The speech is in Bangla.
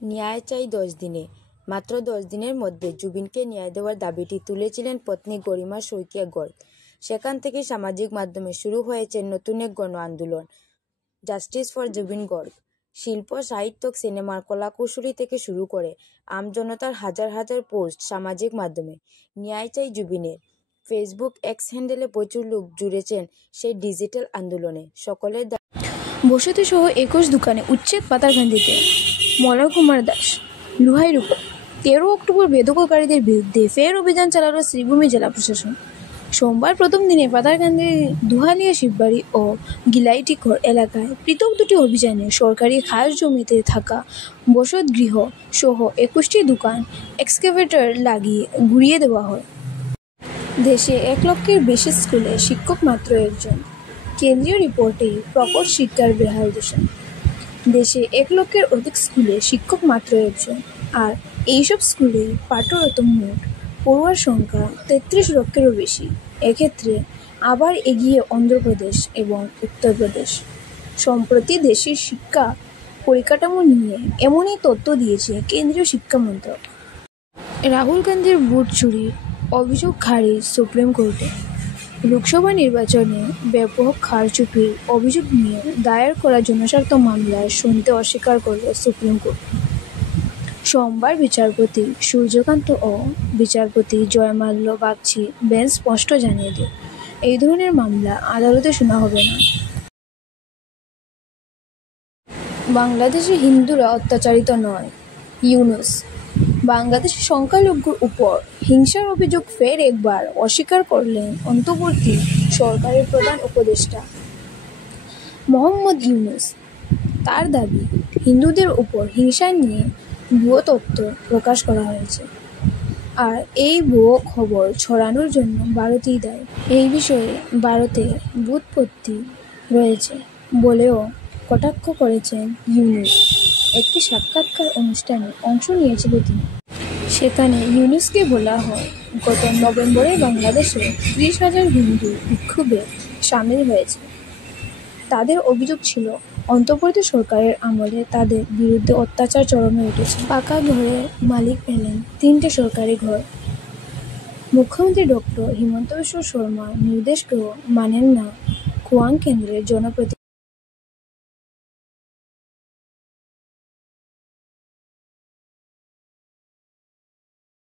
ন্যায় চাই 10 দিনে। মাত্র 10 দিনের মধ্যে জুবিনকে ন্যায় দেওয়ার দাবিটি তুলেছিলেন পত্নী গরিমা শইকীয়া গর্গ। সেখান থেকে সামাজিক মাধ্যমে শুরু হয়েছে নতুন এক গণ আন্দোলন, জাস্টিস ফর জুবিন গর্গ। শিল্প, সাহিত্য, সিনেমার কলাকুশলী থেকে শুরু করে আমজনতার হাজার হাজার পোস্ট সামাজিক মাধ্যমে ন্যায় চাই জুবিনের। ফেসবুক এক্স হ্যান্ডেলে প্রচুর লোক জুড়েছেন সেই ডিজিটাল আন্দোলনে। সকলের বসতি সহ 21 দোকানে উচ্ছেদ পাতারকান্দিতে। মলয় কুমার দাস, লুহাই রূপ। 13 অক্টোবর বেদখলকারীদের বিরুদ্ধে ফের অভিযান চালালো শ্রীভূমি জেলা প্রশাসন। সোমবার প্রথম দিনে পাতারকান্দির দুহালিয়া শিববাড়ি ও গিলাইটিখর এলাকায় পৃথক দুটি অভিযানে সরকারি খাস জমিতে থাকা বসতগৃহ সহ 21টি দোকান এক্সকেভেটর লাগিয়ে গুঁড়িয়ে দেওয়া হয়। দেশে 1 লক্ষের বেশি স্কুলে শিক্ষক মাত্র একজন। কেন্দ্রীয় রিপোর্টে প্রকট শিক্ষার বেহাল দশা। দেশে 1 লক্ষের অধিক স্কুলে শিক্ষক মাত্র একজন, আর এইসব স্কুলে পাঠরত মোট পড়ুয়ার সংখ্যা 33 লক্ষেরও বেশি। এক্ষেত্রে আবার এগিয়ে অন্ধ্রপ্রদেশ এবং উত্তরপ্রদেশ। সম্প্রতি দেশের শিক্ষা পরিকাঠামো নিয়ে এমনই তথ্য দিয়েছে কেন্দ্রীয় শিক্ষা মন্ত্রক। রাহুল গান্ধীর ভোট চুরির অভিযোগ খারিজ সুপ্রিম কোর্টে। লোকসভা নির্বাচনে ব্যাপক কারচুপির অভিযোগ নিয়ে দায়ের করা জনস্বার্থ মামলার শুনতে অস্বীকার করল সুপ্রিম কোর্ট। সোমবার বিচারপতি সূর্যকান্ত ও বিচারপতি জয়মাল্য বাগচি বেঞ্চ স্পষ্ট জানিয়ে দেয়, এই ধরনের মামলা আদালতে শোনা হবে না। বাংলাদেশে হিন্দুরা অত্যাচারিত নয়, ইউনূস। বাংলাদেশের সংখ্যালঘুর উপর হিংসার অভিযোগ ফের একবার অস্বীকার করলেন অন্তর্বর্তী সরকারের প্রধান উপদেষ্টা মোহাম্মদ ইউনূস। তার দাবি, হিন্দুদের উপর হিংসা নিয়ে ভুয়ো তথ্য প্রকাশ করা হয়েছে, আর এই ভুয়ো খবর ছড়ানোর জন্য ভারতই দায়ী। এই বিষয়ে ভারতের ব্যুৎপত্তি রয়েছে বলেও কটাক্ষ করেছেন ইউনূস। একটি সাক্ষাৎকার অনুষ্ঠানে অংশ নিয়েছিল তিনি। সেখানে ইউনূসকে বলা হয়, গত নভেম্বরে বাংলাদেশে 30,000 হিন্দু বিক্ষোভে সামিল হয়েছে। তাদের অভিযোগ ছিল, অন্তর্বর্তী সরকারের আমলে তাদের বিরুদ্ধে অত্যাচার চরমে উঠেছে। পাকা ঘরের মালিক পেলেন 3টে সরকারি ঘর। মুখ্যমন্ত্রী ডক্টর হিমন্ত বিশ্ব শর্মার নির্দেশকেও মানেন না খোয়াং কেন্দ্রের জনপ্রতিনিধি।